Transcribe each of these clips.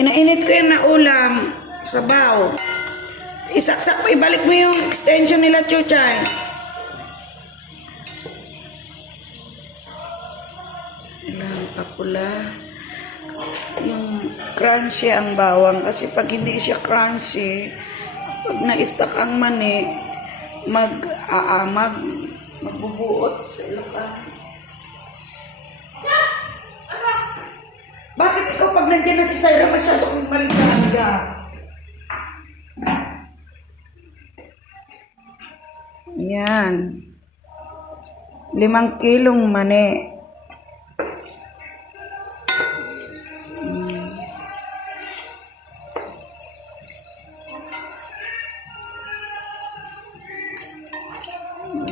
Pinainit ko yan na ulam. Sabaw. Isaksak mo, ibalik mo yung extension nila, Chuchay. Ilang papula. Yung crunchy ang bawang. Kasi pag hindi siya crunchy, pag na-stack ang mani, magbubuot sa ilokan. Bakit ikaw pag nandiyan na si Syra masyado kong maligaya? Yan. 5 kilong mani.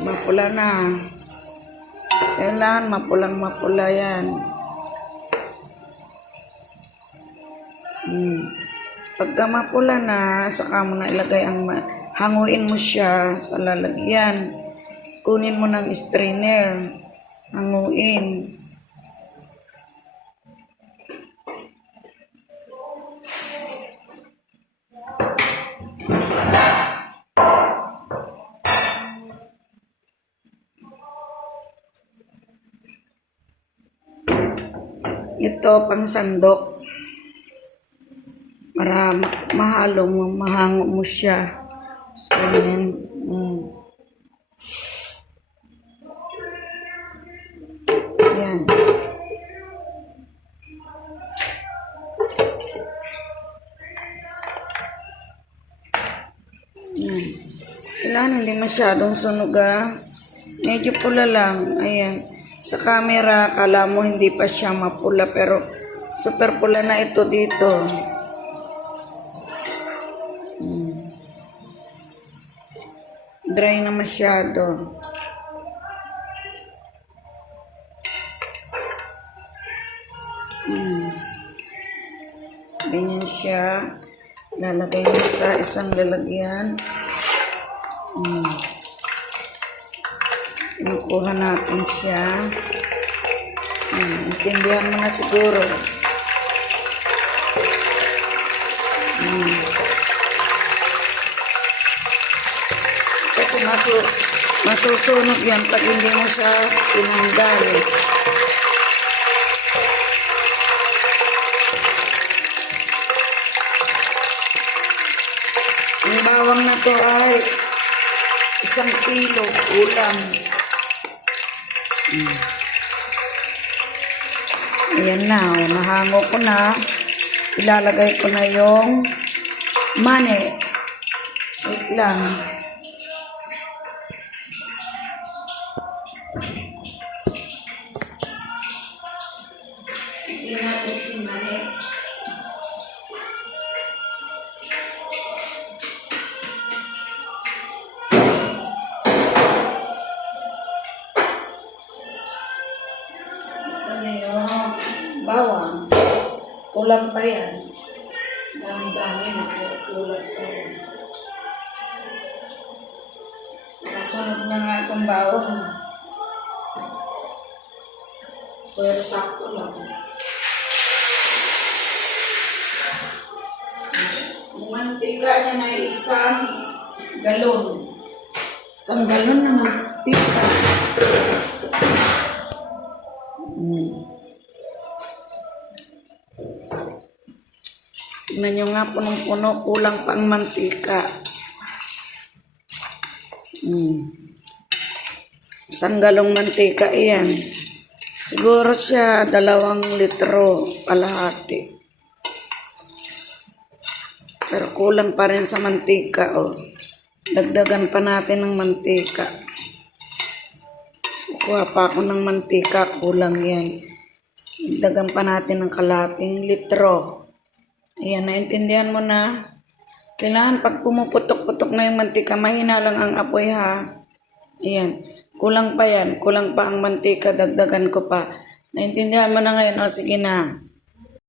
Mapula na. Kailangan mapulang-mapula yan. Pagka mapula na, saka mo na ilagay ang hanguin mo siya sa lalagyan. Kunin mo ng strainer. Hanguin. Ito pang sandok para mahalo mo, mahango mo siya. So, yan. Yan. Yan. Kailangan hindi masyadong sunog medyo pula lang. Ayan. Sa camera, kala mo hindi pa siya mapula, pero super pula na ito dito. Dry na masyado. Ganyan siya. Lalagay mo sa isang lalagyan. Kinukuha natin siya. Intindihan mo na siguro. Kasi masusunog yan pag hindi mo siya tinanggal. Ang bawang na to ay 1 kilo ulam. Ayan na, nahango ko na. Ilalagay ko na yung mani. Wait lang. Hindi natin si mani. Bawang. Kulang pa yan. Dami-dami kulang pa yan. Nakasunod na nga itong bawang. Pero sakto lang. Ang mantika niya na 1 galon. 1 galon na mantika. Tignan nyo nga, punong-puno, kulang pang mantika. 1 galong mantika, iyan. Siguro siya 2 litro kalahati. Pero kulang pa rin sa mantika, Dagdagan pa natin ng mantika. Kuha pa ako ng mantika, kulang yan. Dagdagan pa natin ng kalahating litro. Ayan, naintindihan mo na. Kailangan pag pumuputok-putok na yung mantika, mahina lang ang apoy Ayan, kulang pa yan. Kulang pa ang mantika, dagdagan ko pa. Naintindihan mo na ngayon? Sige na.